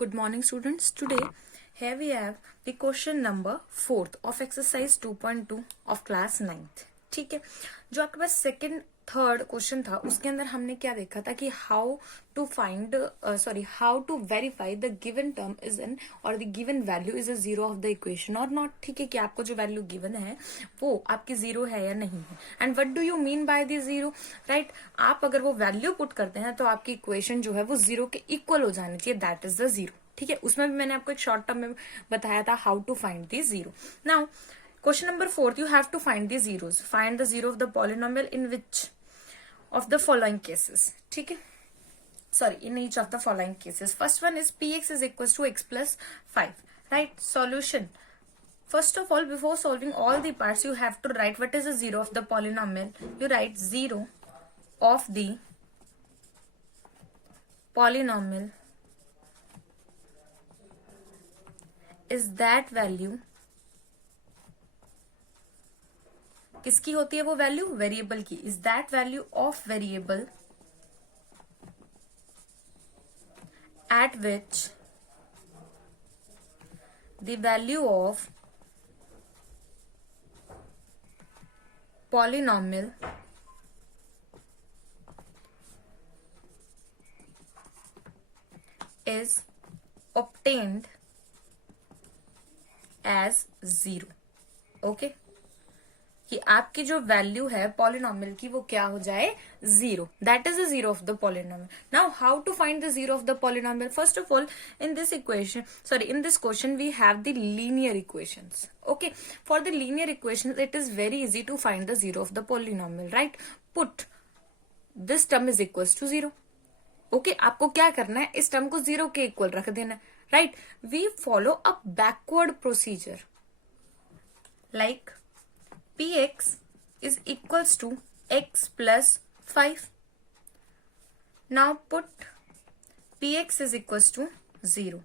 Good morning, students. Today, here we have the question number 4th of exercise 2.2 of class 9th. ठीक है, जो आपके पास second third question था उसके अंदर हमने क्या देखा था कि how to verify the given term is an और the given value is a zero of the equation और नॉट. ठीक है, कि आपको जो वैल्यू गिवन है वो आपकी जीरो है या नहीं है. And what do you mean by the zero, right. आप अगर वो वैल्यू पुट करते हैं तो आपकी इक्वेशन जो है वो जीरो के इक्वल हो जानी चाहिए, दैट इज द जीरो. ठीक है, उसमें भी मैंने आपको एक शॉर्ट टर्म में बताया था how to find the zero. Now question number 4, you have to find the zeros. Find the zero of the polynomial in which of the following cases. ठीक है, sorry, in each of the following cases. First one is px is equals to x plus 5, right? Solution. First of all, before solving all the parts, you have to write what is the zero of the polynomial. You write zero of the polynomial is that value. किसकी होती है वो value? Variable की. Is that value of variable at which the value of polynomial is obtained as zero. Okay, कि आपकी जो value है polynomial की वो क्या हो जाए? Zero. That is the zero of the polynomial. Now how to find the zero of the polynomial? First of all, in this question we have the linear equations. Okay, for the linear equations it is very easy to find the zero of the polynomial, right. Put this term is equal to zero. Okay, आपको क्या करना है? इस term को zero के equal रख देना, right. We follow a backward procedure like px is equals to x plus 5. Now put px is equals to 0.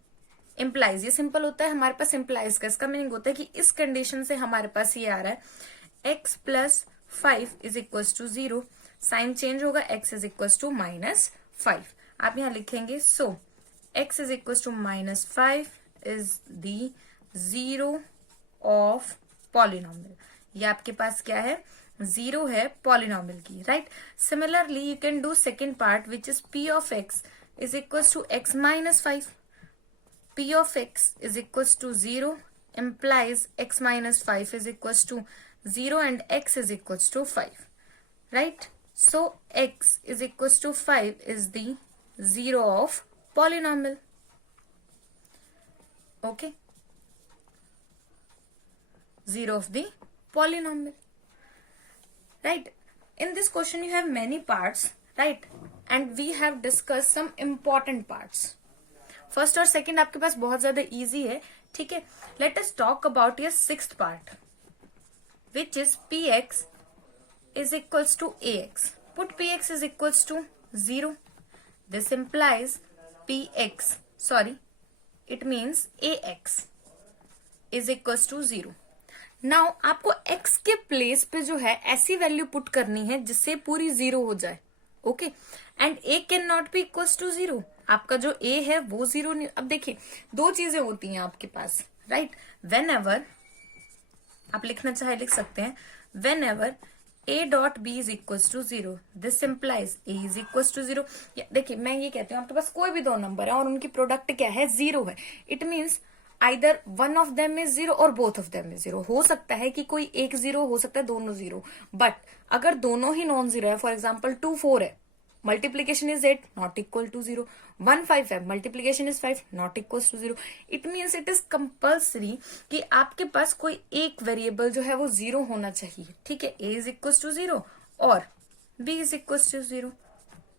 Implies, ये सिंपल होता है हमारे पास. implies का इसका मीनिंग होता है कि इस कंडीशन से हमारे पास ये आ रहा है x plus 5 is equals to 0. Sign change होगा, x is equals to -5. आप यहां लिखेंगे so x is equals to -5 is the zero of polynomial. ये आपके पास क्या है? जीरो है पॉलिनॉमियल की, right. Similarly you can do second part which is p of x is equals to x minus 5. p of x is equals to 0 implies x minus 5 is equals to 0 and x is equals to 5, right. So x is equals to 5 is the zero of polynomial. Okay, zero of the polynomial, right. In this question you have many parts, right, and we have discussed some important parts. First और second आपके पास बहुत ज्यादा easy है, ठीक है. Let us talk about your sixth part, which is px is equals to ax. Put px is equals to 0. This implies it means ax is equals to 0. Now आपको x के place पे जो है ऐसी value put करनी है जिससे पूरी जीरो हो जाए. Okay, and a can not be equals to 0. आपका जो a है वो जीरो नहीं. अब देखिए, दो चीजें होती हैं आपके पास, राइट. वेन एवर आप लिखना चाहे लिख सकते हैं, whenever a dot b is equals to 0 this implies a is equals to 0. देखिए, मैं ये कहती हूँ आपके पास कोई भी दो नंबर है और उनकी प्रोडक्ट क्या है? जीरो है. It means either one of them is zero और both of them is zero. हो सकता है कि कोई एक जीरो, हो सकता है दोनों जीरो. बट अगर दोनों ही नॉन जीरो है, फॉर एग्जाम्पल 2 4 है, multiplication is 8 not equal to 0. 1 5 है, multiplication is 5 not equal to 0. It means it is compulsory कि आपके पास कोई एक वेरिएबल जो है वो जीरो होना चाहिए, ठीक है. a इज इक्वल टू 0 और b इज इक्वल टू 0,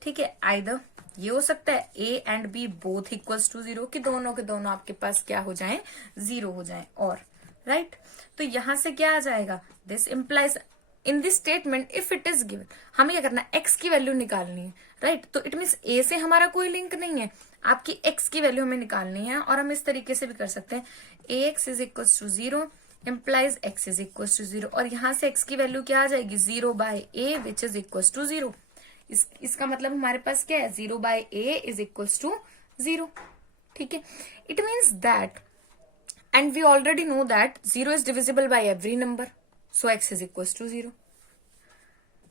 ठीक है. आइदर ये हो सकता है a and b both equals to 0, कि दोनों के दोनों आपके पास क्या हो जाएं? जीरो हो जाएं. और राइट, तो यहां से क्या आ जाएगा? This implies in this statement if it is given, हमें क्या करना है? x की वैल्यू निकालनी है, राइट. तो इट मीन्स a से हमारा कोई लिंक नहीं है, आपकी x की वैल्यू हमें निकालनी है. और हम इस तरीके से भी कर सकते हैं, ax is equals to 0 implies x is equals to 0 और यहां से x की वैल्यू क्या आ जाएगी? 0/a which is equals to 0. इसका मतलब हमारे पास क्या है? 0/a is equals to 0. ठीक है, it means that, and we already know that 0 is divisible by every number, so x is equal to 0.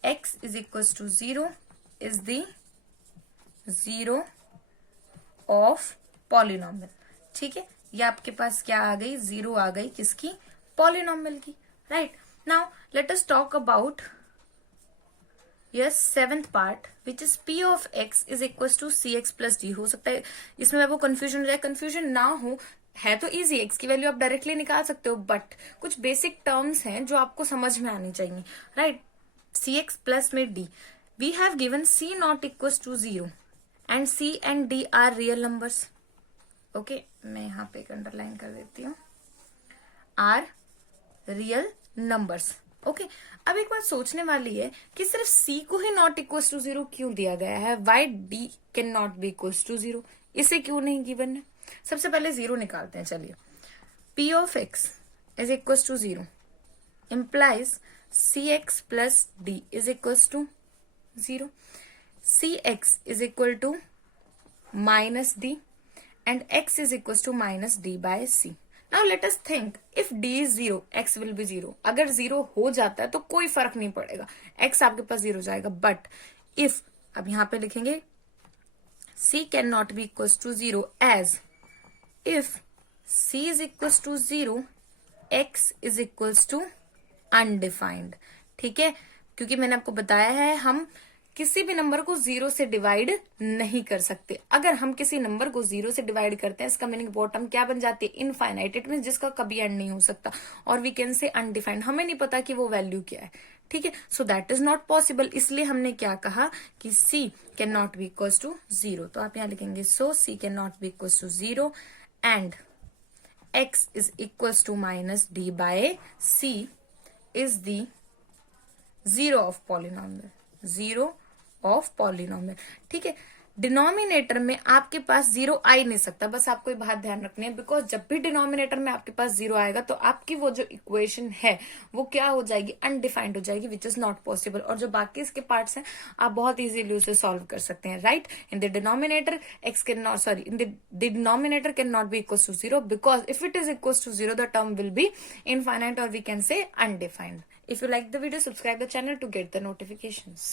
x is equal to 0 is the zero of polynomial. ठीक है, ये आपके पास क्या आ गई, 0 आ गई किसकी, पॉलिनॉमियल की. Right, now let us talk about yes seventh part which is p of x is equal to cx plus d. हो सकता है इसमें आपको कंफ्यूजन हो जाए, कंफ्यूजन ना हो, है तो इजी, x की वैल्यू आप डायरेक्टली निकाल सकते हो, बट कुछ बेसिक टर्म्स हैं जो आपको समझ में आनी चाहिए. राइट, cx प्लस में d, we have given c not equal to 0 and c and d are real numbers. Okay, मैं यहाँ पे एक अंडरलाइन कर देती हूँ, आर रियल नंबर्स. ओके, अब एक बात सोचने वाली है कि सिर्फ c को ही नॉट इक्वल टू 0 क्यों दिया गया है, why d can not be equal to 0, इसे क्यों नहीं गिवन है. सबसे पहले 0 निकालते हैं. चलिए, p of x is equal to 0 implies cx plus d is equal to 0. cx is equal to minus d and x is equal to minus d by c. Now let us think, if d is 0, x will be 0. अगर 0 हो जाता है तो कोई फर्क नहीं पड़ेगा, x आपके पास 0 जाएगा. बट if, अब यहां पे लिखेंगे c can not be equal to 0 as if c is equal to 0, x is equal to undefined. ठीक है, क्योंकि मैंने आपको बताया है हम किसी भी नंबर को 0 से डिवाइड नहीं कर सकते. अगर हम किसी नंबर को 0 से डिवाइड करते हैं, इसका मीनिंग बॉटम क्या बन जाती है, इनफाइनाइट. इट मीन जिसका कभी एंड नहीं हो सकता, और वी कैन से अनडिफाइंड, हमें नहीं पता कि वो वैल्यू क्या है. ठीक है, so that is not possible. इसलिए हमने क्या कहा कि c can not be equal to 0. तो आप यहां लिखेंगे so c can not be equal to 0 and x is equal to minus d by c is the zero of polynomial, zero of polynomial. ठीक है, डिनोमिनेटर में आपके पास 0 आ ही नहीं सकता. बस आपको ये बात ध्यान रखनी है, बिकॉज जब भी डिनोमिनेटर में आपके पास 0 आएगा तो आपकी वो जो इक्वेशन है वो क्या हो जाएगी, अनडिफाइंड हो जाएगी, विच इज नॉट पॉसिबल. और जो बाकी इसके पार्ट्स हैं आप बहुत इजीली उसे सॉल्व कर सकते हैं. Right, in the denominator x can not, sorry, in the denominator can not be equal to 0 because if it is equal to 0 the term will be infinite और we can say undefined. If you like the video, subscribe the channel to get the notifications.